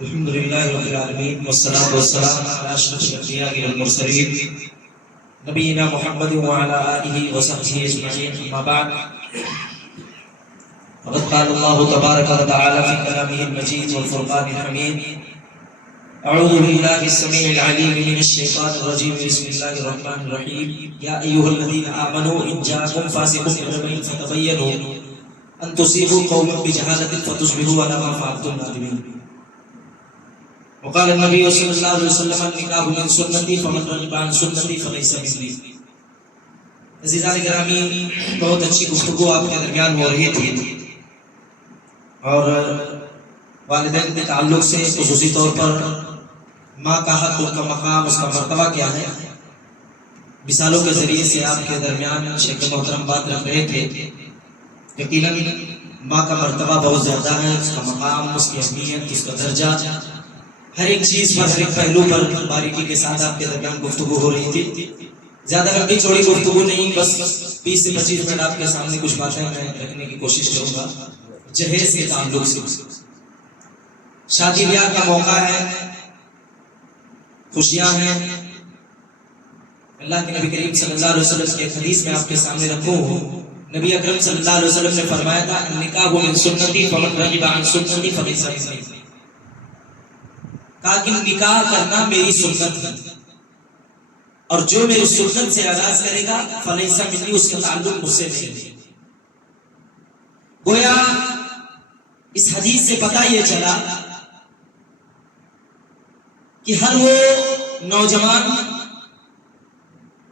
الحمد للہ رب العالمین والصلاة والسلام علی اشرف الانبیاء والمرسلین نبینا محمد وعلى آلہ وصحبہ اجمعین، اما بعد فقد قال اللہ تبارک وتعالی فی کلامہ المجید والفرقان الحمید اعوذ باللہ السمیع العلیم من الشیطان الرجیم بسم اللہ الرحمن الرحیم یا ایھا الذین آمنوا ان جاءکم فاسق بنبأ فتبینوا ان تصیبوا قوما بجہالۃ فتصبحوا علی ما فعلتم نادمین. وقال النبی صلی اللہ علیہ وسلم النکاح من سنتی فمن رغب عن سنتی فلیس منی. عزیزان گرامی، بہت اچھی گفتگو آپ کے درمیان ہو رہی تھی اور والدین کے تعلق سے خصوصی طور پر ماں کا حق، ان کا مقام، اس کا مرتبہ کیا ہے، مثالوں کے ذریعے سے آپ کے درمیان شیخ محترم بات رکھ رہے تھے. یقیناً ماں کا مرتبہ بہت زیادہ ہے، اس کا مقام، اس کی اہمیت، اس کا درجہ، ہر ایک چیز پر، ہر ایک پہلو پر باریکی کے ساتھ آپ کے درمیان گفتگو ہو رہی تھی. زیادہ لمبی چوڑی گفتگو نہیں، بس 20 سے 25 منٹ آپ کے سامنے کچھ باتیں میں رکھنے کی کوشش کروں گا. جہیز کے تعلق سے شادی بیاہ کا موقع ہے، خوشیاں ہیں. اللہ کے نبی کریم صلی اللہ علیہ وسلم کی ایک حدیث میں آپ کے سامنے رکھوں. نبی اکرم صلی اللہ علیہ وسلم نے فرمایا تھا النکاح من سنتی فمن رغب عن سنتی فلیس منی. کہا کہ نکاح کرنا میری سنت ہے اور جو میری سنت سے اعراض کرے گا فلیس منی، اس کا تعلق مجھ سے نہیں. گویا اس حدیث سے پتہ یہ چلا کہ ہر وہ نوجوان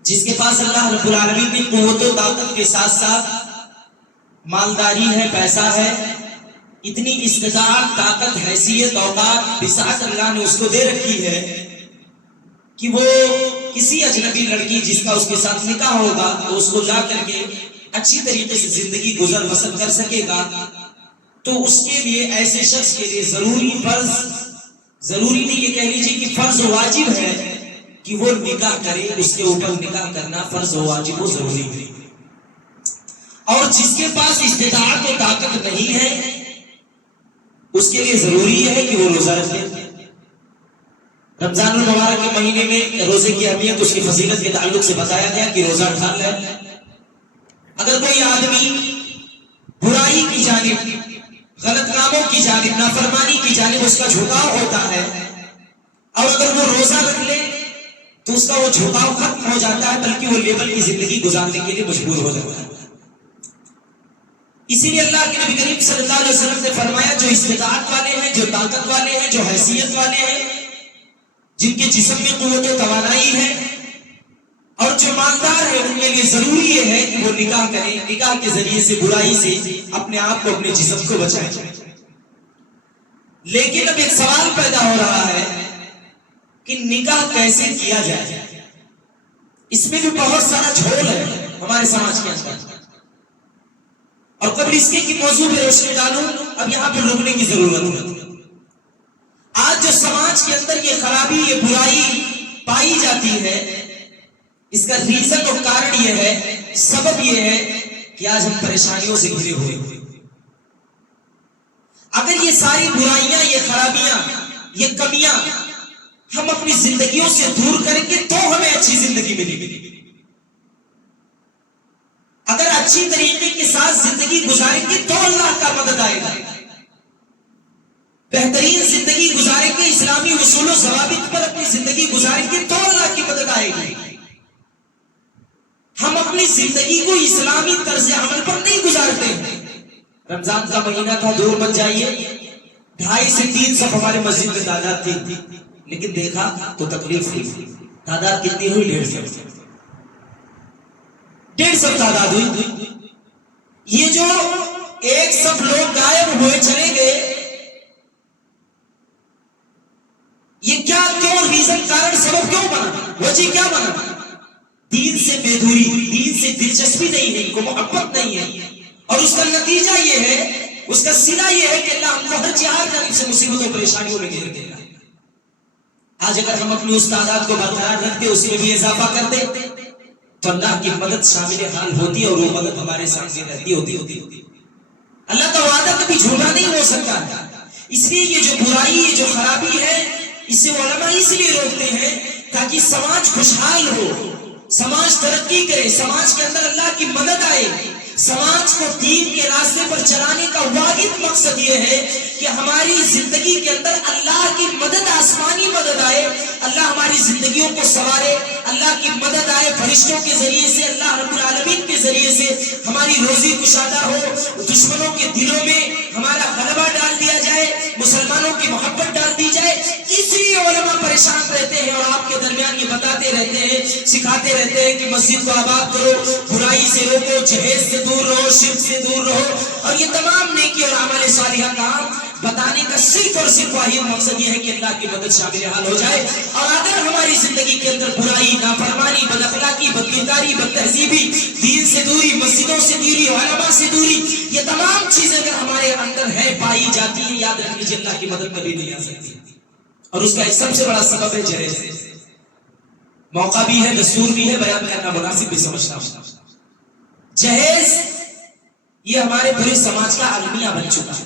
جس کے پاس اللہ رب العالمین کی قوت و طاقت کے ساتھ ساتھ مالداری ہے، پیسہ ہے، اتنی استطاعت، طاقت، حیثیت، اوقات، بساعت اللہ نے اس کو دے رکھی ہے کہ وہ کسی اجنبی لڑکی جس کا اس کے ساتھ نکاح ہوگا تو اس کو لا کر کے اچھی طریقے سے زندگی گزر بسر کر سکے گا. تو اس کے لیے، ایسے شخص کے لیے ضروری نہیں، یہ کہہ لیجیے کہ فرض و واجب ہے کہ وہ نکاح کرے. اس کے اوپر نکاح کرنا فرض و واجب و ضروری ہے. اور جس کے پاس استطاعت و طاقت نہیں ہے اس کے لیے ضروری ہے کہ وہ روزہ رکھے. رمضان المبارک کے مہینے میں روزے کی اہمیت، اس کی فضیلت کے تعلق سے بتایا گیا کہ روزہ رکھا لے. اگر کوئی آدمی برائی کی جانب، غلط کاموں کی جانب، نافرمانی کی جانب اس کا جھکاؤ ہوتا ہے اور اگر وہ روزہ رکھ لے تو اس کا وہ جھکاؤ ختم ہو جاتا ہے، بلکہ وہ لیبل کی زندگی گزارنے کے لیے مجبور ہو جاتا ہے. اسی لیے اللہ کے نبی کریم صلی اللہ علیہ وسلم نے فرمایا جو استطاعت والے ہیں، جو طاقت والے ہیں، جو حیثیت والے ہیں، جن کے جسم میں قوت و توانائی ہے اور جو مالدار ہے، ان کے لیے ضروری یہ ہے کہ وہ نکاح کریں. نکاح کے ذریعے سے برائی سے اپنے آپ کو، اپنے جسم کو بچائیں. لیکن اب ایک سوال پیدا ہو رہا ہے کہ نکاح کیسے کیا جائے. اس میں بھی بہت سارا جھول ہے ہمارے سماج کے اندر، اور قبل اس کے کہ موضوع پہ روشنی ڈالوں، اب یہاں پہ رکنے کی ضرورت ہے. آج جو سماج کے اندر یہ خرابی، یہ برائی پائی جاتی ہے، اس کا ریزن اور کارن یہ ہے، سبب یہ ہے کہ آج ہم پریشانیوں سے گھرے ہوئے ہیں. اگر یہ ساری برائیاں، یہ خرابیاں، یہ کمیاں ہم اپنی زندگیوں سے دور کریں گے تو ہمیں اچھی زندگی ملے گی. اگر اچھی طریقے کے ساتھ زندگی گزاریں گے تو اللہ کا مدد آئے گا. بہترین زندگی گزاریں گے، اسلامی اصول و ضوابط پر اپنی زندگی گزاریں گے تو اللہ کی مدد آئے گی. ہم اپنی زندگی کو اسلامی طرز عمل پر نہیں گزارتے. رمضان کا مہینہ تھا، دور مت جائیے، 2.5 سے 3 صف ہمارے مسجد میں تعداد تھی، لیکن دیکھا تو تکلیف ہوئی. تعداد کتنی ہوئی؟ 150 تعداد ہوئی. یہ جو ایک صف لوگ غائب ہوئے، چلے گئے، یہ کیوں ریزن، کارن، سبب کیوں بنا، وجہ کیا بنا؟ دین سے بےدوری، دین سے دلچسپی نہیں ہے، کو محبت نہیں ہے. اور اس کا نتیجہ یہ ہے، اس کا صلہ یہ ہے کہ اللہ ہم کو ہر جانب سے مصیبتوں پریشانیوں میں گھیر دے گا. آج اگر ہم اپنی اس تعداد کو برقرار رکھتے، اس میں بھی اضافہ کرتے تو اللہ کی مدد شامل حال ہوتی اور وہ مدد ہمارے سامنے رہتی ہوتی. اللہ کا وعدہ کبھی جھوٹا نہیں ہو سکتا. اس لیے یہ جو برائی، یہ جو خرابی ہے، اسے علماء اس لیے روکتے ہیں تاکہ سماج خوشحال ہو، سماج ترقی کرے، سماج کے اندر اللہ کی مدد آئے۔ سماج کو دین کے راستے پر چلانے کا واحد مقصد یہ ہے کہ ہماری زندگی کے اندر اللہ کی مدد، آسمانی مدد آئے، اللہ ہماری زندگیوں کو سنوارے، اللہ کی مدد آئے فرشتوں کے ذریعے سے، اللہ رب العالمین کے ذریعے سے ہماری روزی کشادہ ہو، دشمنوں کے دلوں میں ہمارا غلبہ ڈال دیا جائے، مسلمانوں کی محبت ڈال دی جائے۔ اس لیے علماء پریشان رہتے ہیں اور آپ کے درمیان یہ بتاتے رہتے ہیں، سکھاتے رہتے ہیں کہ مسجد کو آباد کرو، برائی سے روکو، جہیز سے دور رہو، شرک سے دور رہو، اور یہ تمام نیکی اور عمل صالحہ کام بتانے کا صرف اور صرف واحد مقصد یہ ہے کہ اللہ کی مدد شامل حال ہو جائے۔ اور اگر ہماری زندگی کے اندر برائی، نافرمانی، بد اخلاقی، بد کرداری، بد تہذیبی، دین سے دوری، مسجدوں سے دوری، علماء سے دوری، یہ تمام چیزیں اگر ہمارے اندر ہے، پائی جاتی ہیں، یاد رکھ لیجیے اللہ کی مدد کبھی نہیں آ سکتی۔ اور اس کا ایک سب سے بڑا سبب ہے جہیز۔ موقع بھی ہے، دستور بھی ہے، بیان کرنا مناسب بھی سمجھتا ہوں۔ جہیز یہ ہمارے پورے سماج کا المیہ بن چکا ہے،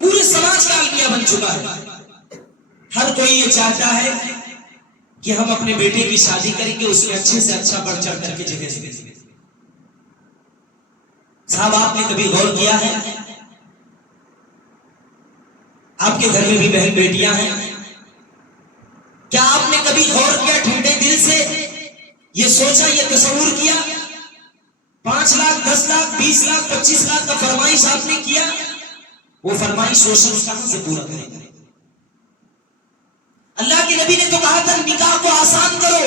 پورے سماج کا المیہ بن چکا ہے۔ ہر کوئی یہ چاہتا ہے کہ ہم اپنے بیٹے کی شادی کریں گے، اس میں اچھے سے اچھا بڑھ چڑھ کر کے جہیز دیں گے۔ صاحب آپ نے کبھی غور کیا ہے، آپ کے گھر میں بھی بہن بیٹیاں ہیں، کیا آپ نے کبھی غور کیا، ٹھنڈے دل سے یہ سوچا، یہ تصور کیا، 5 لاکھ 10 لاکھ 20 لاکھ 25 لاکھ کا فرمائش آپ نے کیا، وہ فرمائش روشن کہاں سے پورا کرے گا؟ اللہ کے نبی نے تو کہا تھا نکاح کو آسان کرو،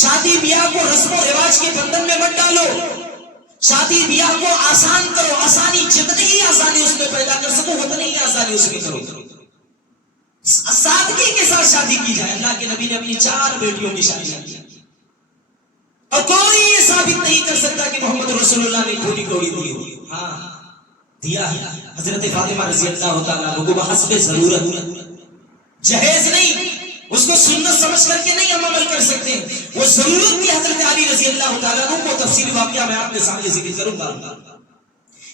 شادی بیاہ کو رسم و رواج کے بندھن میں مت ڈالو، شادی بیاہ کو آسان کرو، آسانی جتنی ہی آسانی اس میں پیدا کر سکو اتنی ہی آسانی اس میں کرو، سادگی کے ساتھ شادی کی جائے۔ اللہ کے نبی نے اپنی 4 بیٹیوں کی شادی کی، اور کوئی یہ ثابت نہیں کر سکتا کہ محمد رسول اللہ نے کھوٹی کوڑی دی ہوئی۔ ہاں دیا ہے، حضرت فاطمہ رضی اللہ تعالیٰ عنہ کو بحسب ضرورت، جہیز نہیں، اس کو سنت سمجھ کر کے نہیں ہم عمل کر سکتے، وہ ضرورت کی حضرت علی رضی اللہ تعالیٰ عنہ کو تفصیلی واقعہ میں آپ کے سامنے ذکر کروں گا۔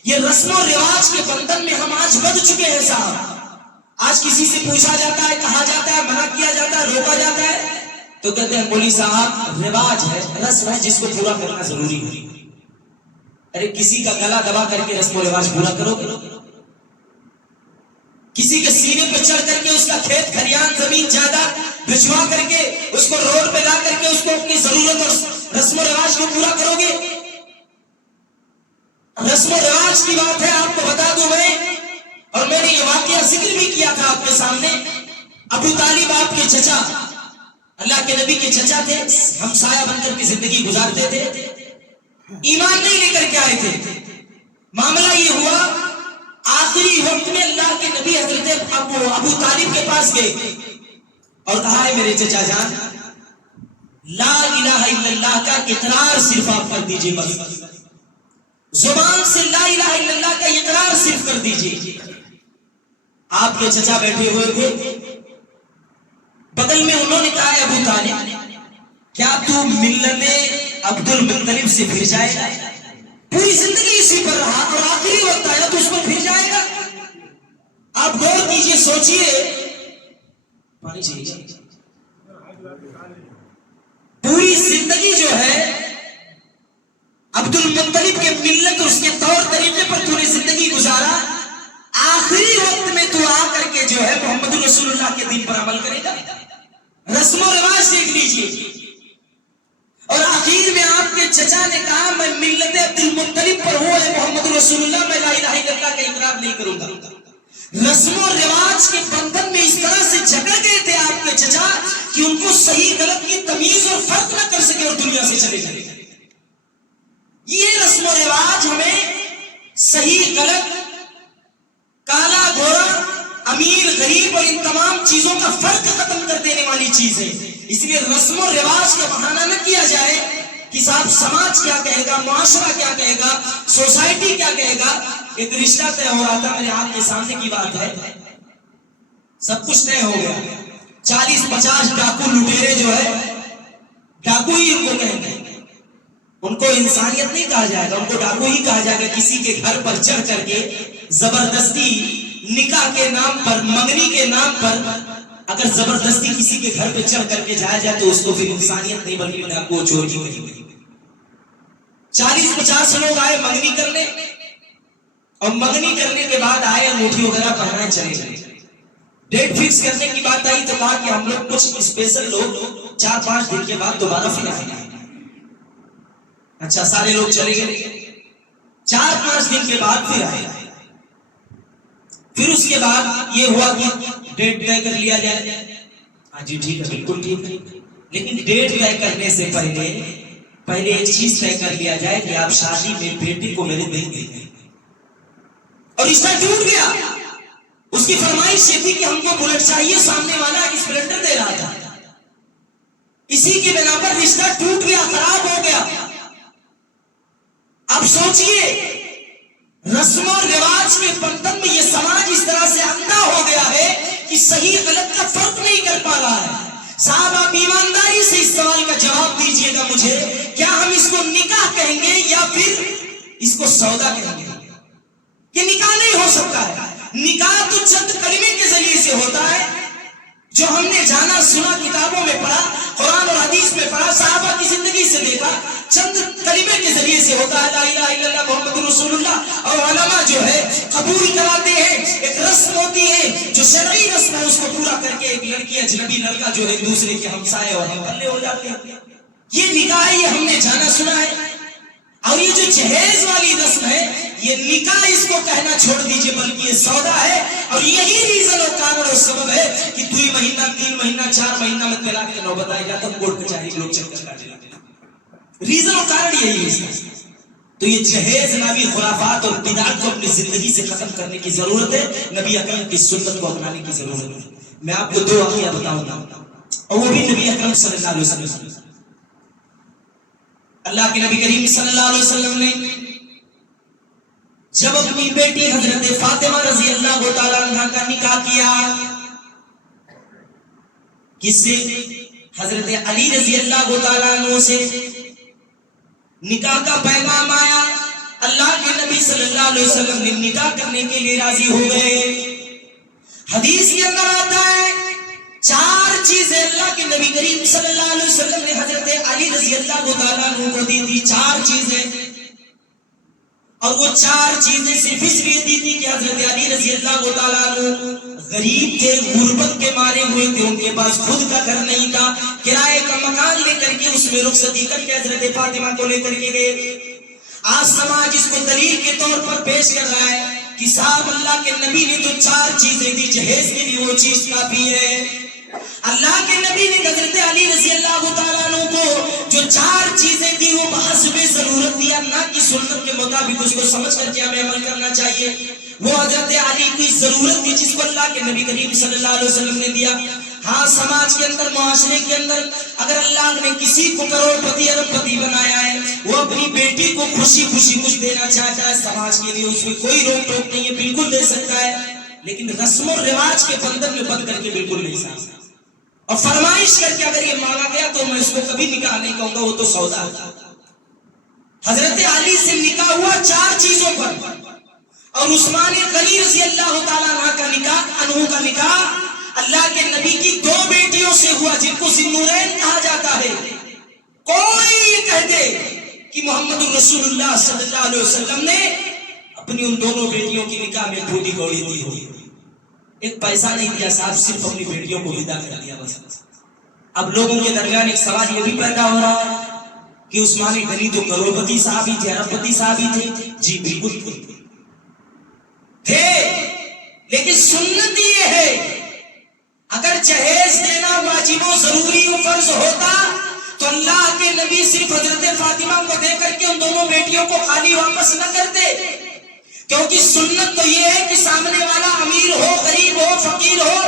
یہ رسم و رواج کے بندھن میں ہم آج بندھ چکے ہیں صاحب۔ آج کسی سے پوچھا جاتا ہے، کہا جاتا ہے، منع کیا جاتا ہے، روکا جاتا ہے تو کہتے ہیں مولوی صاحب رواج ہے، رسم ہے جس کو پورا کرنا ضروری ہے۔ ارے کسی کا گلا دبا کر کے رسم و رواج پورا کرو گے؟ کسی کے سینے پہ چڑھ کر کے اس کا کھیت کھلیان زمین جائیداد بھجوا کر کے اس کو روڈ پہ لا کر کے اس کو اپنی ضرورت اور رسم و رواج کو پورا کرو گے؟ رسم و رواج کی بات ہے، آپ کو بتا دوں میں، اور میں نے یہ واقعہ ذکر بھی کیا تھا آپ کے سامنے۔ ابو طالب آپ کے چچا، اللہ کے نبی کے چچا تھے، ہمسایہ بن کر کے زندگی گزارتے تھے، ایمان نہیں لے کر کے آئے تھے۔ معاملہ یہ ہوا، آخری وقت میں اللہ کے نبی حضرت ابو طالب کے پاس گئے اور کہا ہے میرے چچا جان، لا الہ الا اللہ کا اقرار صرف آپ کر دیجئے، بس زبان سے لا الہ الا اللہ کا اقرار صرف کر دیجئے۔ آپ کے چچا بیٹھے ہوئے تھے، بغل میں انہوں نے کہا ہے ابو طالب کیا تو ملت عبد المطلب سے پھر جائے گا؟ پوری زندگی اسی پر رہا اور آخری وقت آیا تو اس پر پھر جائے گا؟ آپ غور کیجئے، سوچئے، پانی چاہیے، پوری زندگی جو ہے عبد المطلب کے ملت اور اس کے طور طریقے پر تو نے زندگی گزارا، آخری وقت میں تو آ کر کے جو ہے محمد رسول اللہ کے دین پر عمل کرے گا؟ رسم و رواج دیکھ لیجئے۔ اور آخر میں آپ کے چچا نے کہا میں ملت عبد المطلب پر ہوں اے محمد رسول اللہ، میں لا الہ الا اللہ کا اقرار نہیں کروں گا۔ رسم و رواج کے بندھن میں اس طرح سے جکڑ گئے تھے آپ کے چچا کہ ان کو صحیح غلط کی تمیز اور فرق نہ کر سکے اور دنیا سے چلے گئے۔ یہ رسم و رواج ہمیں صحیح غلط، کالا گورا، امیر غریب اور ان تمام چیزوں کا فرق ختم کر دینے والی چیز ہے۔ اس لیے رسم و رواج کا بہانہ نہ کیا جائے کہ صاحب سماج کیا کہے گا، معاشرہ کیا کہے گا، سوسائٹی کیا کہے گا۔ ایک رشتہ طے ہو رہا تھا، میرے آپ کے سامنے کی بات ہے، سب کچھ طے ہو گیا، 40-50 ڈاکو لٹیرے جو ہے، ڈاکو ہی ان کو کہیں گے، ان کو انسانیت نہیں کہا جائے گا، ان کو ڈاکو ہی کہا جائے گا۔ کسی کے گھر پر چڑھ کر کے زبردستی نکاح کے نام پر، منگنی کے نام پر اگر زبردستی کسی کے گھر پہ چڑھ کر کے جایا جائے تو اس کو پھر انسانیت نہیں بلکہ ڈاکو چور کی کری۔ 40-50 لوگ آئے منگنی کرنے، اور منگنی کرنے کے بعد آئے انگوٹھی وغیرہ پہنائے چلے گئے۔ ڈیٹ فکس کرنے کی بات آئی تو کہا کہ ہم لوگ کچھ اسپیشل لوگ 4-5 دن کے بعد دوبارہ پھر آئیں گے۔ اچھا، سارے لوگ چلے گئے، 4-5 دن کے بعد پھر آئے۔ پھر اس کے بعد یہ ہوا کہ ڈیٹ طے کر لیا جائے۔ ہاں جی ٹھیک ہے، بالکل ٹھیک ہے، لیکن ڈیٹ طے کرنے سے پہلے ایک چیز طے کر لیا جائے کہ آپ شادی میں بیٹی کو میرے دیں گے۔ اور رشتہ ٹوٹ گیا۔ اس کی فرمائش یہ تھی کہ ہم کو بلٹ چاہیے، سامنے والا اسپلنڈر دے رہا تھا، اسی کی بنا پر رشتہ ٹوٹ گیا، خراب ہو گیا۔ اب سوچئے، رسم اور رواج کے بندھن میں یہ سماج اس طرح سے اندھا ہو گیا ہے کہ صحیح غلط کا فرق نہیں کر پا رہا ہے۔ صاحب آپ ایمانداری سے اس سوال کا جواب دیجئے گا مجھے، کیا ہم اس کو نکاح کہیں گے یا پھر اس کو سودا کہیں گے؟ یہ نکاح نہیں ہو سکتا ہے۔ نکاح تو چند کلمے کے ذریعے سے ہوتا ہے، جو ہم نے جانا سنا، کتابوں میں پڑھا، قرآن اور حدیث میں پڑھا، صحابہ کی زندگی سے دیکھا، چند کلمے کے ذریعے سے ہوتا ہے، لا الہ الا اللہ محمد رسول اللہ۔ اور علماء جو ہے قبول کراتے ہیں، ایک رسم ہوتی ہے جو شرعی رسم ہے، اس کو پورا کر کے ایک لڑکی اجنبی لڑکا جو ہے دوسرے کے ہمسائے اور ہم پلے ہو جاتے ہیں۔ یہ نکاح یہ ہم نے جانا سنا ہے۔ اور یہ جو جہیز والی رسم ہے، یہ نکاح اس کو کہنا چھوڑ دیجئے، بلکہ یہ سودا ہے۔ اور یہی ریزن اور کارن اور سبب ہے کہ 2 مہینہ 3 مہینہ 4 مہینہ میں طلاق کی نوبت آئی جاتا، کورٹ کچہری لوگ چکر کاٹے جاتے ہیں۔ ریزن اور کارن یہی ہے اس کا۔ تو یہ جہیز نامی خرافات اور بدعات کو اپنی زندگی سے ختم کرنے کی ضرورت ہے، نبی اکرم کی سنت کو اپنانے کی ضرورت ہے۔ میں آپ کو 2 واقعہ بتاؤں گا، اور وہ بھی نبی اکرم صلی اللہ علیہ وسلم۔ اللہ کے نبی کریم صلی اللہ علیہ وسلم نے جب اپنی بیٹی حضرت فاطمہ رضی اللہ تعالیٰ عنہ کا نکاح کیا، کس سے؟ حضرت علی رضی اللہ تعالیٰ عنہ سے نکاح کا پیغام آیا۔ اللہ کے نبی صلی اللہ علیہ وسلم نے نکاح کرنے کے لیے راضی ہو گئے۔ حدیث کے اندر آتا ہے 4 چیزیں اللہ کے نبی کریم صلی اللہ علیہ وسلم نے حضرت علی رضی اللہ تعالیٰ عنہ کو دی تھی، 4 چیزیں۔ اور وہ 4 چیزیں صرف اس لیے دی تھی کہ حضرت علی رضی اللہ تعالیٰ عنہ غریب تھے، غربت کے مارے ہوئے تھے، ان کے پاس خود کا گھر نہیں تھا، کرائے کا مکان لے کر کے اس میں رخصتی کر کے حضرت فاطمہ کو لے کر کے گئے۔ آج سماج اس کو دلیل کے طور پر پیش کر رہا ہے کہ صاحب اللہ کے نبی نے جو 4 چیزیں دی، جہیز کے لیے وہ چیز کافی ہے۔ اللہ کے نبی نے حضرت علی رضی اللہ تعالیٰ عنہ کو جو 4 چیزیں دی وہ بحسب ضرورت دیا، نہ کہ سنت کے مطابق اس کو سمجھ کر کے ہمیں عمل کرنا چاہیے۔ وہ حضرت علی کی ضرورت تھی جس کو اللہ کے نبی کریم صلی اللہ علیہ وسلم نے دیا۔ ہاں، سماج کے اندر، معاشرے کے اندر اگر اللہ نے کسی کو کروڑ پتی ارب پتی بنایا ہے، وہ اپنی بیٹی کو خوشی خوشی کچھ دینا چاہتا ہے، سماج کے لیے اس میں کوئی روک ٹوک نہیں ہے، بالکل دے سکتا ہے، لیکن رسم و رواج کے بندھن میں بند کر کے بالکل نہیں سکتا۔ اور فرمائش کر کے اگر یہ مانگا گیا تو میں اس کو کبھی نکاح نہیں کہوں گا، وہ تو سودا ہے۔ حضرت علی سے نکاح ہوا 4 چیزوں پر، اور عثمان غنی رضی اللہ تعالیٰ عنہ کا نکاح اللہ کے نبی کی 2 بیٹیوں سے ہوا، جن کو ذی-النورین کہا جاتا ہے۔ کوئی یہ کہہ دے کہ محمد رسول اللہ صلی اللہ علیہ وسلم نے اپنی ان دونوں بیٹیوں کی نکاح میں پھوٹی کوڑی دی ہو، ایک پیسہ نہیں دیا صاحب، صرف اپنی بیٹیوں کو ودا کر دیا بس۔ اب لوگوں کے درمیان ایک سوال یہ بھی پیدا ہو رہا ہے کہ عثمان غنی تو کروڑپتی صحابی تھے، اربپتی صحابی تھے۔ جی بالکل تھے، لیکن سنت یہ ہے اگر جہیز دینا واجب و ضروری و فرض ہوتا تو اللہ کے نبی صرف حضرت فاطمہ کو دے کر کے ان دونوں بیٹیوں کو خالی واپس نہ کرتے، کیونکہ سنت تو یہ ہے کہ سامنے والا امیر ہو، غریب ہو، فقیر ہو،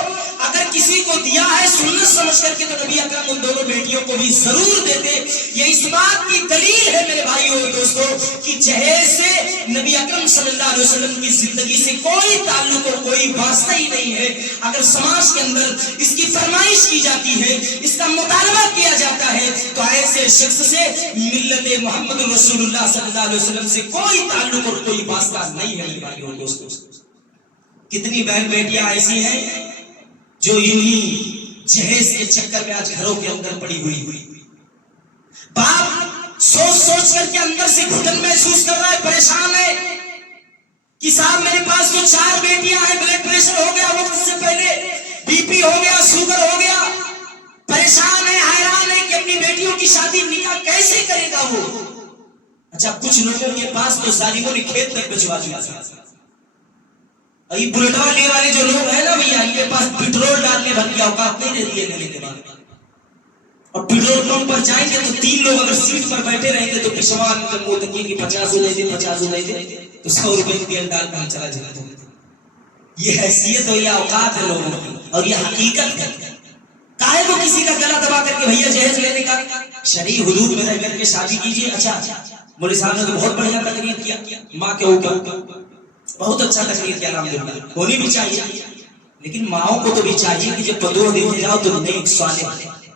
اگر کسی کو دیا ہے سنت سمجھ کر کے تو نبی اکرم ان دونوں بیٹیوں کو بھی ضرور دیتے۔ یہ اس بات کی دلیل ہے میرے بھائیوں اور دوستوں کہ جہیز سے نبی اکرم صلی اللہ علیہ وسلم کی زندگی سے کوئی تعلق اور کوئی واسطہ ہی نہیں ہے۔ اگر سماج کے اندر اس کی فرمائش کی جاتی ہے، اس کا مطالبہ کیا جاتا ہے، تو ایسے شخص سے ملت محمد رسول اللہ صلی اللہ علیہ وسلم سے کوئی تعلق اور کوئی واسطہ نہیں ہے میرے بھائیوں اور دوستوں۔ کتنی بہن بیٹیاں ایسی ہیں جو انہی جہیز کے چکر میں آج گھروں کے اندر پڑی ہوئی. باپ سوچ سوچ کر کے اندر سے گھٹن محسوس کر رہا ہے, پریشان ہے کہ صاحب میرے پاس تو 4 بیٹیاں ہیں, بلڈ پریشر ہو گیا وقت سے پہلے, بی پی ہو گیا, شوگر ہو گیا, پریشان ہے, حیران ہے کہ اپنی بیٹیوں کی شادی نکاح کیسے کرے گا وہ. اچھا کچھ لوگوں کے پاس تو ظالموں نے کھیت تک بچوا دیا. یہ بلٹ والے جو لوگ ہیں نا بھیا, ان کے پاس پیٹرول ڈالنے بھر کی اوقات نہیں رہتی ہے گلے کے بعد. اور پیٹرول پمپ پر جائیں گے تو 3 لوگ اگر سیٹ پر بیٹھے رہیں گے تو پشوان کے منہ تک کی 50 دے دے 50 دے دے تو 100 روپے تیل ڈال کر چلا جاتا ہے. یہ حیثیت اور یہ اوقات ہے لوگوں کی, اور یہ حقیقت ہے. کاہے کو کسی کا گلا دبا کر کے بھیا جہیز لینے کا, شرعی حدود میں رہ کر کے شادی کیجیے. اچھا مولوی صاحب نے تو بہت بڑھیا تقریر کیا ماں کے اوپر, بہت اچھا تقریر کیا, الحمدللہ ہونی بھی چاہیے. لیکن ماؤں کو تو بھی چاہیے کہ جب بدو دینے جاؤ تو نیک صالح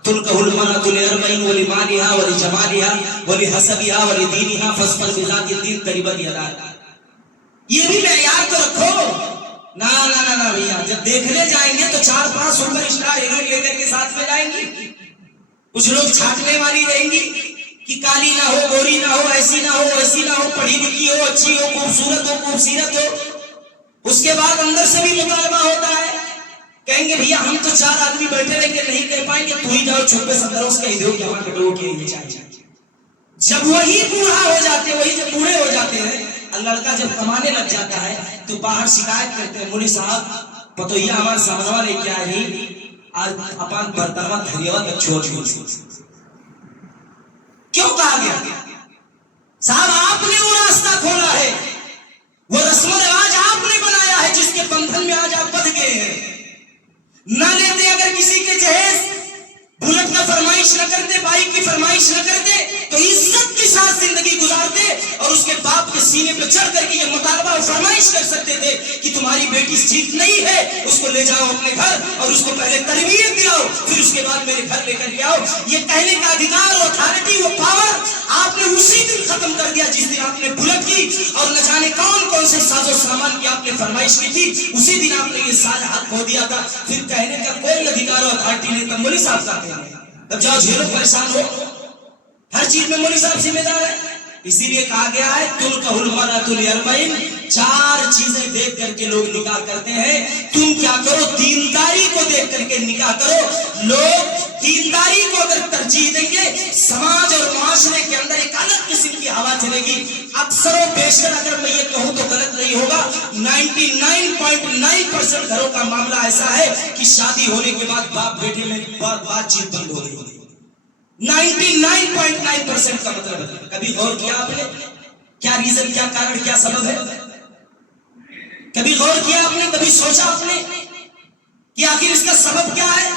تلقہ المرأۃ لأربعین ولمالها ولجمالها ولحسبها ولدینها فاظفر بذات الدین قربت یدا. یہ بھی معیار تو رکھو. نہ نہ نہ بھیا, جب دیکھنے جائیں گے تو 4-5 سپر اسٹار ہیروئن لے کر کے ساتھ میں جائیں گی. کچھ لوگ چھانٹنے والی رہیں گی کہ کالی نہ ہو, گوری نہ ہو, ایسی نہ ہو, ویسی نہ ہو, پڑھی لکھی ہو, اچھی ہو, خوبصورت ہو, خوبصیرت ہو. اس کے بعد اندر سے بھی مطالبہ ہوتا ہے, کہیں گے بھیا ہم تو 4 آدمی بیٹھے رہیں گے, نہیں کہہ پائیں گے, تو ہی جاؤ چھپے سندروں سے کہہ دو کہ ہمارے بیٹوں کے لیے چاہیے. جب وہی بوڑھا ہو جاتے, وہی جب بوڑھے ہو جاتے ہیں, لڑکا جب کمانے لگ جاتا ہے تو باہر شکایت کرتے ہیں, مولوی صاحب پتویا ہمارا سامنوا لے کے آئے, آج اپان برتنوا دھریوا تک چھوڑ چھوڑ. کیوں کہا گیا صاحب آپ نے وہ راستہ کھولا ہے, وہ رسم و رواج آپ نے بنایا ہے جس کے بندھن میں آج آپ بندھ گئے ہیں. نہ لیتے اگر کسی کے جہیز, بلٹ کا فرمائش نہ کرتے, بائک کی فرمائش نہ کرتے, تو عزت کے ساتھ زندگی گزارتے اور اس کے باپ کے سینے پہ چڑھ کر کے یہ مطالبہ اور فرمائش کر سکتے تھے کہ تمہاری بیٹی ٹھیک نہیں ہے, اس کو لے جاؤ اپنے گھر اور اس کو پہلے تربیت دلاؤ, پھر اس کے بعد میرے گھر لے کر کے آؤ. یہ کہنے کا ادھیکار اور اتھارٹی, وہ پاور آپ نے اسی دن ختم کر دیا جس دن آپ نے بلٹ کی اور نہ جانے کون کون سے ساز و سامان کی آپ نے فرمائش کی تھی, اسی دن آپ نے یہ سارا حق کھو دیا تھا. پھر کہنے کا کوئی ادھیکار اور اتھارٹی نہیں. تب مولوی صاحب کا کہنا ہے, تب جاؤ جھیلو, پریشان ہو, ہر چیز میں مولوی صاحب ذمہ دار ہے. اسی لیے کہا گیا ہے تلقہ المرأۃ لأربعین, 4 چیزیں دیکھ کر کے لوگ نکاح کرتے ہیں. تم کیا کرو, دینداری کو دیکھ کر کے نکاح کرو. لوگ دینداری کو اگر ترجیح دیں گے, سماج اور معاشرے کے اندر ایک الگ قسم کی ہوا چلے گی. اکثر و بیشتر اگر میں یہ کہوں تو غلط نہیں ہوگا, 99.9% گھروں کا معاملہ ایسا ہے کہ شادی ہونے کے بعد باپ بیٹے میں بات چیت بند ہو گئی. 99.9% کا مطلب ہے. کبھی غور کیا آپ نے کیا ریزن, کیا کارن, کیا سبب ہے؟ کبھی غور کیا آپ نے, کبھی سوچا آپ نے کہ آخر اس کا سبب کیا ہے؟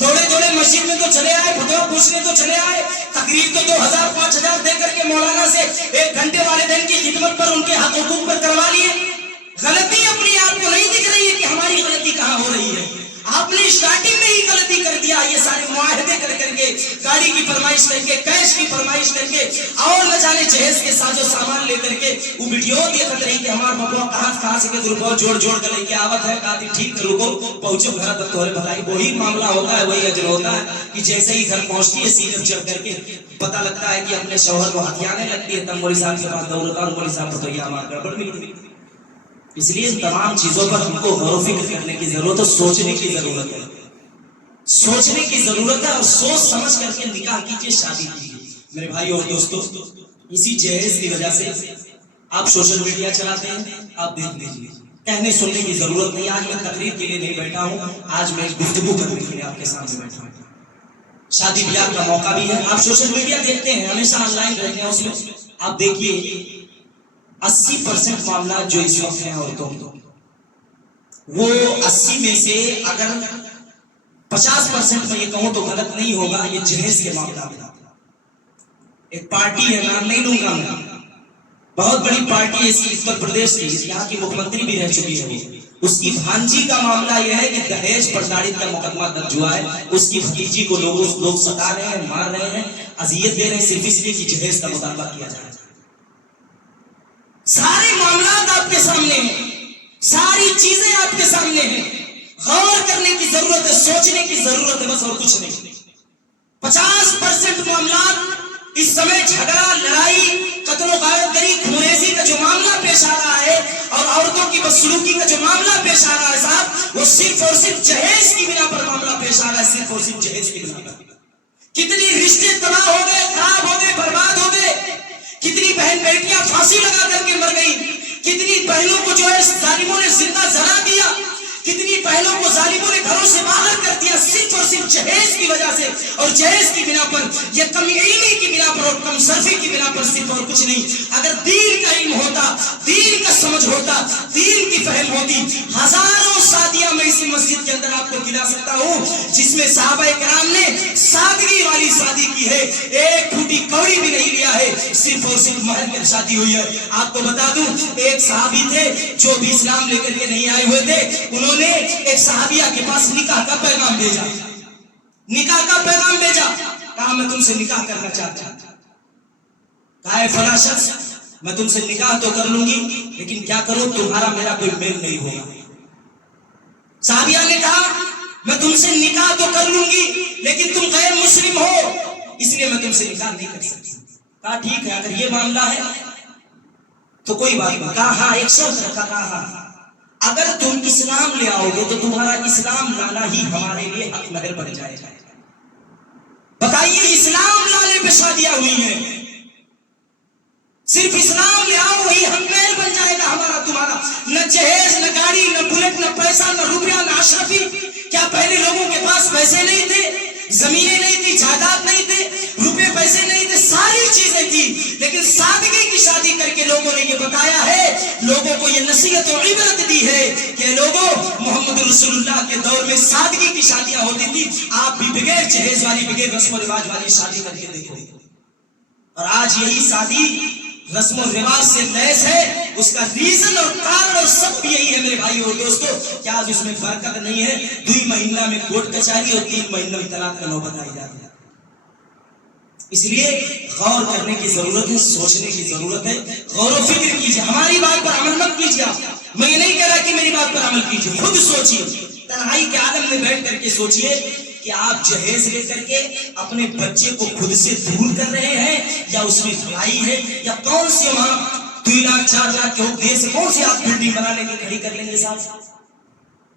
دوڑے دوڑے مسجد میں تو چلے آئے, فتویٰ پوچھنے تو چلے آئے, تقریر تو 2000-5000 دے کر کے مولانا سے 1 گھنٹے والدین کی خدمت پر, ان کے حق حقوق پر کروا لیے. غلطی اپنی آپ کو نہیں دکھ رہی ہے کہ ہماری غلطی کہاں ہو رہی ہے. آپ نے اسٹارٹنگ میں ہی غلطی کر دیا. یہ سارے معاہدے کر کر کے, گاڑی کی فرمائش کر کے, کیش کی فرمائش کر کے, اور نہ جانے جہیز کے ساز و سامان لے کر کے, وہ ویڈیو دیکھت رہی کہ ہمارا بابا کہاں سے کے رکو, جوڑ جوڑ کر لے کے آوت ہے, کہا ٹھیک ہے رکو, پہنچو گھر تک تمہارے بھلائی. وہی معاملہ ہوتا ہے, وہی اجر ہوتا ہے کہ جیسے ہی گھر پہنچتی ہے سینے چڑھ کر کے پتہ لگتا ہے کہ اپنے شوہر کو ہتھیانے لگتی ہے, تب مولوی صاحب کے پاس دولت اور مولوی صاحب تو یہ ہمارا گڑبڑ مل گئی. اس لیے ان تمام چیزوں پر ہم کو غور و فکر کرنے کی ضرورت ہے, سوچنے کی ضرورت ہے, سوچنے کی ضرورت ہے. اور سوچ سمجھ کر کے نکاح کیجیے, شادی کیجیے. میرے بھائی اور دوستو, اسی جہیز کی وجہ سے آپ سوشل میڈیا چلاتے ہیں, آپ دیکھ لیجیے. کہنے سننے کی ضرورت نہیں. آج میں تقریر کے لیے نہیں بیٹھا ہوں, آج میں گفتگو کرنے کے لیے آپ کے سامنے بیٹھا ہوں. شادی بیاہ کا موقع بھی ہے. آپ سوشل میڈیا دیکھتے ہیں, ہمیشہ آن لائن رہتے ہیں, اس میں آپ دیکھیے 80% معاملات جو اس وقت ہیں عورتوں کے, وہ 80 میں سے اگر 50% میں یہ کہوں تو غلط نہیں ہوگا, یہ جہیز کے معاملات ہیں. ایک پارٹی ہے, نام نہیں لوں گا میں, بہت بڑی پارٹی ہے اتر پردیش کی, یہاں کی مکھ منتری بھی رہ چکی ہے. اس کی بھانجی کا معاملہ یہ ہے کہ دہیج پرتاڑت کا مقدمہ درج ہوا ہے. اس کی بھتیجی کو لوگ ستا رہے ہیں, مار رہے ہیں, اذیت دے رہے ہیں, صرف اس لیے کہ جہیز کا مطالبہ کیا جائے. سارے معاملات آپ کے سامنے ہیں. ساری چیزیں آپ کے سامنے ہیں، غور کرنے کی ضرورت ہے، سوچنے کی ضرورت ہے، بس اور کچھ نہیں۔ 50% معاملات اس سمے جھگڑا، لڑائی، قتل و غارت گری، خونریزی کا جو معاملہ پیش آ رہا ہے اور عورتوں کی بدسلوکی کا جو معاملہ پیش آ رہا ہے صاحب، وہ صرف اور صرف جہیز کی بنا پر معاملہ پیش آ رہا ہے، صرف اور صرف جہیز کی بنا پر۔ کتنی رشتے تباہ ہو گئے، خراب ہو گئے، برباد ہو گئے، کتنی بہن بیٹیاں پھانسی لگا کر کے مر گئی، کتنی بہنوں کو جو ہے ظالموں نے زندہ جلا دیا، کتنی بہنوں کو ظالموں نے گھروں سے باہر کر دیا، صرف اور صرف جہیز کی وجہ سے اور جہیز کی بنا پر، یہ کم علمی کی بنا پر اور کم صرفی کی بنا پر، صرف اور کچھ نہیں۔ اگر دین کا علم ہوتا، دین کا سمجھ ہوتا، دین کی فہم ہوتی، ہزاروں شادیاں میں اسی مسجد کے اندر آپ کو گنا سکتا ہوں جس میں صحابہ کرام نے سادگی والی شادی کی ہے، ایک پھوٹی کوڑی بھی نہیں لیا ہے، صرف اور صرف محل میں شادی ہوئی ہے۔ آپ کو بتا دوں، ایک صحابی تھے جو بھی اسلام لے کر کے نہیں آئے ہوئے تھے، انہوں نے ایک صحابیہ کے پاس نکاح کا پیغام بھیجا، نکاح کا پیغام بھیجا، کہا میں تم سے نکاح کرنا چاہتا ہوں۔ کہا فلاں شخص میں تم سے نکاح تو کر لوں گی لیکن کیا کروں، تمہارا میرا کوئی میل نہیں ہوگا۔ صحابیہ نے کہا میں تم سے نکاح تو کر لوں گی لیکن تم غیر مسلم ہو، اس لیے میں تم سے نکاح نہیں کر سکتی۔ کہا ٹھیک ہے، اگر یہ معاملہ ہے تو کوئی بات نہیں۔ کہا ہاں ایک شرط رکھا، کہا ہاں اگر تم اسلام لے آؤ گے تو تمہارا اسلام لانا ہی ہمارے لیے حق مہر بن جائے گا۔ بتائیے، اسلام لانے پہ شادیاں ہوئی ہیں، صرف اسلام لے آؤ وہی حق مہر بن جائے گا ہمارا تمہارا۔ نہ جہیز، نہ گاڑی، نہ بلٹ، نہ پیسہ، نہ روپیہ، نہ اشرفی۔ کیا پہلے لوگوں کے پاس پیسے نہیں تھے، زمینیں نہیں تھی، جائیداد نہیں تھے، روپے پیسے نہیں تھے، ساری چیزیں تھی، لیکن سادگی کی شادی کر کے لوگوں نے یہ بتایا ہے، لوگوں کو یہ نصیحت و عبرت دی ہے کہ لوگوں، محمد رسول اللہ کے دور میں سادگی کی شادیاں ہوتی تھی، آپ بھی بغیر جہیز والی، بغیر رسم و رواج والی شادی کر کے دیکھو۔ اور آج یہی شادی رسم و رواج سے لیس ہے، اس کا ریزن اور کارن اور سب یہی ہے میرے بھائی اور دوستو کہ آج اس میں برکت نہیں ہے۔ 2 مہینہ میں کوٹ کچہری اور 3 مہینہ میں طلاق کا نوبت آئی جاتی ہے۔ اس لیے غور کرنے کی ضرورت ہے، سوچنے کی ضرورت ہے، غور و فکر کیجیے، ہماری بات پر عمل مت کیجیے۔ آپ، میں یہ نہیں کہہ رہا کہ میری بات پر عمل کیجیے، خود سوچیے، تنہائی کے عالم میں بیٹھ کر کے سوچیے کہ آپ جہیز لے کر کے اپنے بچے کو خود سے دور کر رہے ہیں یا اس میں بھلائی ہے، یا کون سی وہاں 2 لاکھ 4 لاکھ کے دیر سے کون سی آپ بلڈنگ بنا لیں گے، کھڑی کر لیں گے صاحب؟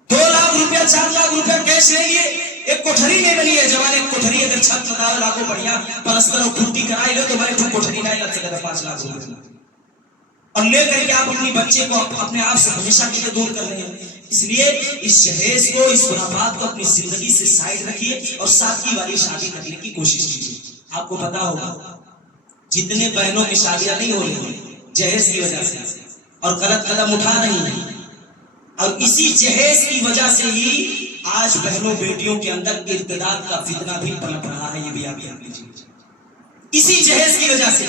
2 لاکھ روپیہ 4 لاکھ روپیہ کیش لیں گے، ایک کوٹھری نہیں بنی ہے جوان، ایک کوٹھری اگر چھت لگا لاکھوں بڑھیا پلستر اور پھٹی کرائی لو تو بڑے جو کوٹھری نہیں لگ سکتا 5 لاکھ روپیہ، اور لے کر کے آپ اپنی بچے کو اپنے آپ سے ہمیشہ کے لیے دور کر رہے ہیں۔ اس لیے اس جہیز کو، اس خرافات کو اپنی زندگی سے سائڈ رکھیے اور سادگی والی شادی کرنے کی کوشش کیجیے۔ آپ کو پتا ہوگا جتنے بہنوں کی شادیاں نہیں ہو رہی ہیں جہیز کی وجہ سے اور غلط قدم اٹھا رہی ہیں، اور اسی جہیز کی وجہ سے ہی آج بہنوں بیٹیوں کے اندر ارتداد کا فتنہ بھی پنپ رہا ہے، یہ بھی آپ یاد لیجیے۔ اسی جہیز کی وجہ سے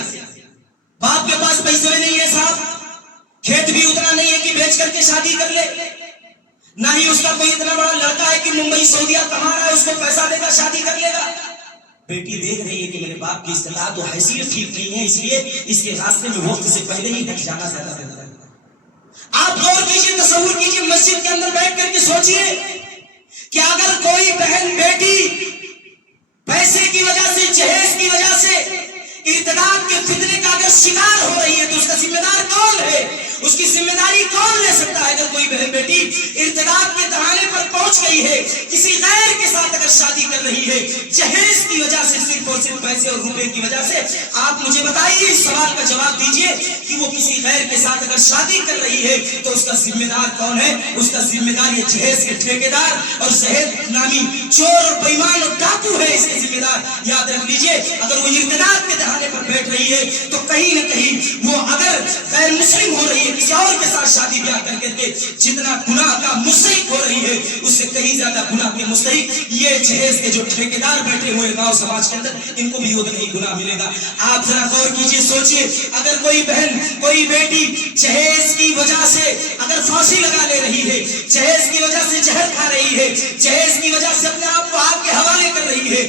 باپ کے پاس پیسے نہیں ہے صاحب، کھیت بھی اتنا نہیں ہے کہ بیچ کر کے شادی کر لے، نہ ہی اس کا کوئی اتنا بڑا لڑکا ہے کہ ممبئی سعودیہ کما رہا ہے اس کو پیسہ دے گا شادی کر لے گا۔ بیٹی دیکھ رہی ہے کہ میرے باپ کی استطاعت و حیثیت ٹھیک نہیں ہے، اس لیے اس کے راستے میں وقت سے پہلے ہی ہٹ جانا زیادہ بہتر ہے۔ آپ غور کیجیے، تصور کیجیے، مسجد کے اندر بیٹھ کر کے سوچیے کہ اگر کوئی بہن بیٹی پیسے کی وجہ سے، جہیز کی وجہ سے ارتداد کے فتنے کا اگر شکار ہو رہی ہے تو اس کا ذمہ دار کون ہے، اس کی ذمہ داری کون لے سکتا ہے؟ اگر کوئی بہن بیٹی ارتداد کے دہانے پر پہنچ گئی ہے، کسی غیر کے ساتھ اگر شادی کر رہی ہے جہیز کی وجہ سے، صرف اور صرف پیسے اور روپے کی وجہ سے، آپ مجھے بتائیے، اس سوال کا جواب دیجیے کہ وہ کسی غیر کے ساتھ اگر شادی کر رہی ہے تو اس کا ذمہ دار کون ہے؟ اس کا ذمہ دار یہ جہیز کے ٹھیکیدار اور زہید نامی چور اور بےمان اور ڈاکو ہے، اس کے ذمہ دار۔ یاد رکھ لیجیے، اگر وہ ارتداد کے دہانے پر بیٹھ رہی ہے تو کہیں نہ کہیں وہ اگر غیر مسلم ہو رہی ہے، کسی اور کے ساتھ شادی بیاہ کر کے جتنا گناہ کا مستحق ہو رہی ہے اس سے کہیں زیادہ گناہ کے مستحق یہ جہیز کے جو ٹھیکیدار بیٹھے ہوئے گاؤں سماج کے اندر، ان کو بھی اتنا ہی گناہ ملے گا۔ آپ ذرا غور کیجیے، سوچیے، اگر کوئی بہن، کوئی بیٹی جہیز کی وجہ سے اگر پھانسی لگا لے رہی ہے، جہیز کی وجہ سے زہر کھا رہی ہے، جہیز کی وجہ سے اپنے آپ کو آگ کے حوالے کر رہی ہے،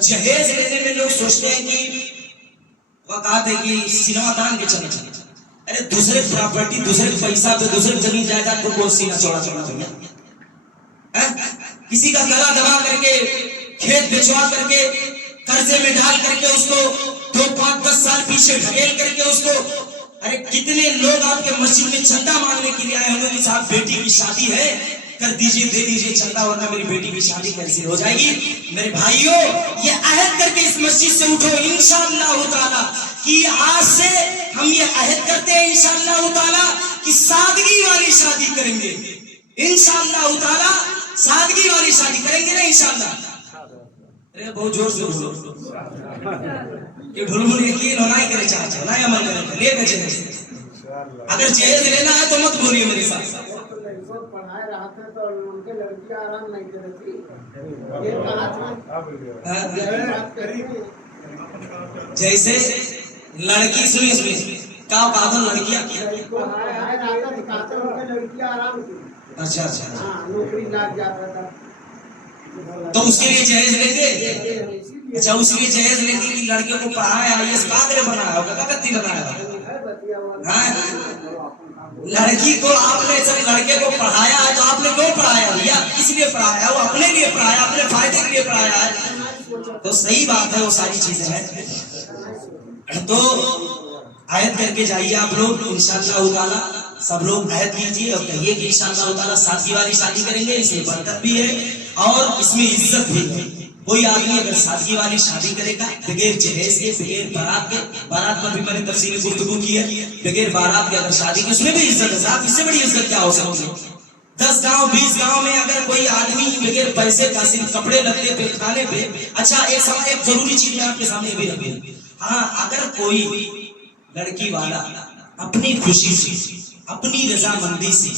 جہیز لینے میں لوگ سوچتے ہیں کہ وقات ہے کہ سینما دان کے چلے چلے، ارے دوسرے پراپرٹی، دوسرے پیسہ پہ، دوسرے زمین جائیداد کو کون سینہ چوڑا کرنا بھیا؟ کسی کا گلا دبا کر کے، کھیت بیچوا کر کے، قرضے میں ڈال کر کے اس کو 2 5 10 سال پیچھے ڈھکیل کر کے اس کو، ارے کتنے لوگ آپ کے مسجد میں چندہ مانگنے کے لیے آئے ہوں گے کہ صاحب بیٹی کی شادی ہے، کر دیجئے، دے دیجئے چندہ، ورنہ میری بیٹی کی شادی کینسل ہو جائے گی۔ میرے بھائیوں، یہ عہد کر کے اس مسجد سے اٹھو انشاءاللہ تعالی کہ آج سے ہم یہ عہد کرتے ہیں انشاءاللہ تعالی کہ سادگی والی شادی کریں گے، انشاءاللہ تعالی سادگی والی شادی کریں گے نا انشاءاللہ۔ ارے بہت زور سے بولو کہ ڈھلمل یقین ہونا ہی کرے چاہتے نہ عمل کریں، لے کے جہیز۔ اگر جہیز لینا ہے تو مت بولیے میرے ساتھ۔ پڑھائے رہا تھا تو ان کے لڑکیاں آرام نہیں کر رہی تھی، یہ کہا تھا جیسے لڑکی سنی سنی کا بادل لڑکیاں کیا، لڑکیاں آرام کی، اچھا اچھا، نوکری لگ جاتا تھا تو اس کے لیے جہیز لیں گے؟ اچھا، اس لیے جہیز لیں گے کہ لڑکیوں کو پڑھایا، IAS قادر بنایا ہوگا، کتنی بنایا ہوگا؟ لڑکی کو آپ نے، سب لڑکے کو پڑھایا ہے تو آپ نے کیوں پڑھایا بھیا؟ کس لیے پڑھایا؟ وہ اپنے لیے پڑھایا، اپنے فائدے کے لیے پڑھایا ہے، تو صحیح بات ہے، وہ ساری چیزیں ہیں۔ تو عہد کر کے جائیے آپ لوگ انشاءاللہ تعالی، سب لوگ عہد کیجیے اور کہیے کہ انشاءاللہ تعالی سادگی والی شادی کریں گے، اس میں برکت بھی ہے اور اس میں عزت بھی ہے۔ کوئی آدمی اگر سادگی والی شادی کرے گا بغیر جہیز کے، بغیر بارات کے، بارات پر بھی میں نے تفصیلی گفتگو کی ہے، بغیر بارات کے اگر شادی کی، اس میں بھی عزت ہے صاحب، اس سے بڑی عزت کیا ہو سکتی ہے؟ 10 گاؤں 20 گاؤں میں اگر کوئی آدمی بغیر پیسے کا صرف کپڑے لگتے پہ، کھانے پہ، اچھا ایک ضروری چیز میں آپ کے سامنے بھی رکھوں، ہاں اگر کوئی لڑکی والا اپنی خوشی سے، اپنی رضامندی سے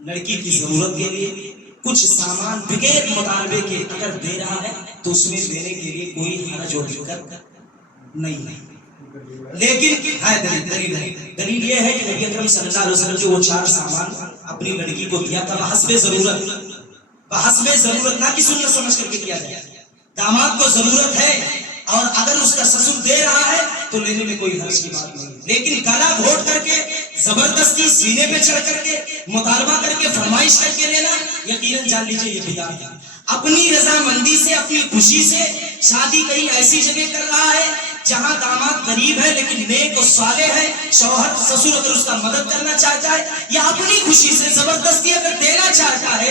لڑکی کی ضرورت کے لیے کچھ سامان بغیر مطالبے کے اگر دے رہا ہے تو اس میں دینے کے لیے کوئی حرج و دقت نہیں ہے، لیکن دلیل یہ ہے کہ نبی اکرم صلی اللہ علیہ وسلم جو وہ 4 سامان اپنی لڑکی کو دیا تھا بحسب ضرورت، نہ کہ سنت سمجھ کر کے کیا جائے۔ داماد کو ضرورت ہے اور اگر اس کا سسر دے رہا ہے تو لینے میں کوئی حرج کی بات نہیں، لیکن گلا گھونٹ کر کے، زبردستی سینے پہ چڑھ کر کے، مطالبہ کر کے، فرمائش کر کے لینا، یقیناً جان لیجیے یہ بدعت ہے۔ اپنی رضامندی سے، اپنی خوشی سے شادی کہیں ایسی جگہ کر رہا ہے جہاں داماد غریب ہے لیکن نیک و صالح ہے، شوہر سسر اگر اس کا مدد کرنا چاہتا ہے یا اپنی خوشی سے زبردستی اگر دینا چاہتا ہے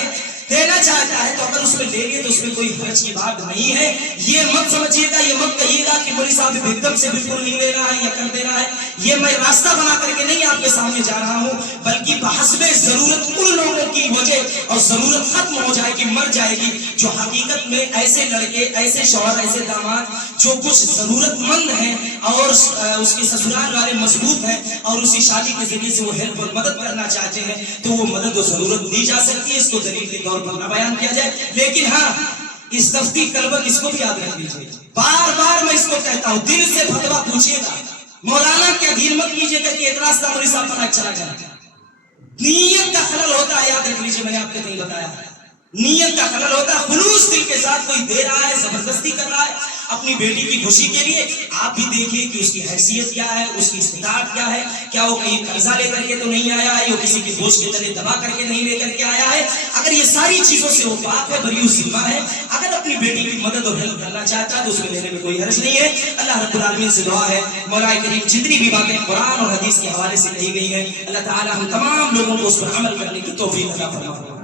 تو اگر اس میں لے لیے تو اس میں کوئی حرج کی بات نہیں ہے۔ یہ مت سمجھیے گا، یہ مت کہیے گا کہ مولوی صاحب ایک دم سے بالکل نہیں لینا ہے یا کر دینا ہے، یہ میں راستہ بنا کر کے نہیں آپ کے سامنے جا رہا ہوں، بلکہ بحسب ضرورت ان لوگوں کی وجہ اور ضرورت ختم ہو جائے گی، مر جائے گی، جو حقیقت میں ایسے لڑکے، ایسے شوہر، ایسے داماد جو کچھ ضرورت مند ہیں اور اس کے سسرال والے مضبوط ہیں اور اسی شادی کے ذریعے سے وہ ہیلپ اور مدد کرنا چاہتے ہیں تو وہ مدد و ضرورت دی جا سکتی ہے، اس کو دلیل کے طور پر نہ بیان کیا جائے، لیکن ہاں اس تفتی کلبت اس کو بھی یاد رکھ لیجیے، بار بار میں اس کو کہتا ہوں، دل سے فتویٰ پوچھیے گا، مولانا کیا دھیر مت کیجیے گا کہ ایک راستہ مولوی صاحب پر چلا جائے، نیت کا خلل ہوتا ہے، یاد رکھ لیجیے، میں نے آپ کو نہیں بتایا، نیت کا خلل ہوتا ہے، خلوص دل کے ساتھ کوئی دے رہا ہے، زبردستی کر رہا ہے اپنی بیٹی کی خوشی کے لیے، آپ بھی دیکھیے کہ اس کی حیثیت کیا ہے، اس کی استطاعت کیا ہے، کیا وہ کہیں قرضہ لے کر کے تو نہیں آیا ہے، وہ کسی کی بوجھ کے تلے دبا کر کے نہیں لے کر کے آیا ہے، اگر یہ ساری چیزوں سے وہ پاک ہے، بری ذمہ ہے، اگر اپنی بیٹی کی مدد اور ہیلپ کرنا چاہتا ہے تو اس میں لینے میں کوئی حرج نہیں ہے۔ اللہ رب العالمین سے دعا ہے، مولا کریم جتنی بھی باتیں قرآن اور حدیث کے حوالے سے کہی گئی ہیں، اللہ تعالی ہم تمام لوگوں کو اس پر عمل کرنے کی توفیق عطا فرمائے۔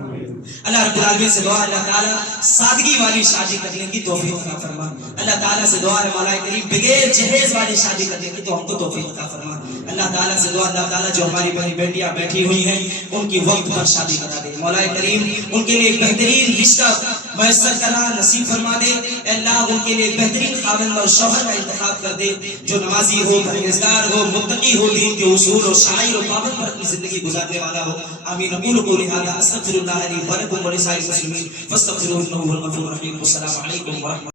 اللہ رب العالمین سے دعا، اللہ تعالیٰ سادگی والی شادی کرنے کی توفیق عطا فرما۔ اللہ تعالیٰ سے دعا ہے مولا کریم بغیر جہیز والی شادی کرنے کی تو ہم کو توفیق عطا فرما۔ اللہ تعالیٰ سے دعا، اللہ تعالیٰ جو ہماری بہن بیٹیاں بیٹھی ہوئی ہیں ان کی وقت پر شادی کرا دے، مولا کریم ان کے لیے بہترین رشتہ میسر کرا نصیب فرما دے، اللہ ان کے لیے بہترین خاوند اور شوہر کا انتخاب کر دے جو نمازی ہو، پرہیزگار ہو، متقی ہو، دین کے اصول اور شعائر و پابند پر اپنی زندگی گزارنے والا ہو۔ آمین۔ اقول قولی ھذا استغفر اللہ لی ولکم ولسائر المسلمین فاستغفروہ انہ هو الغفور الرحیم۔ السلام علیکم ورحمۃ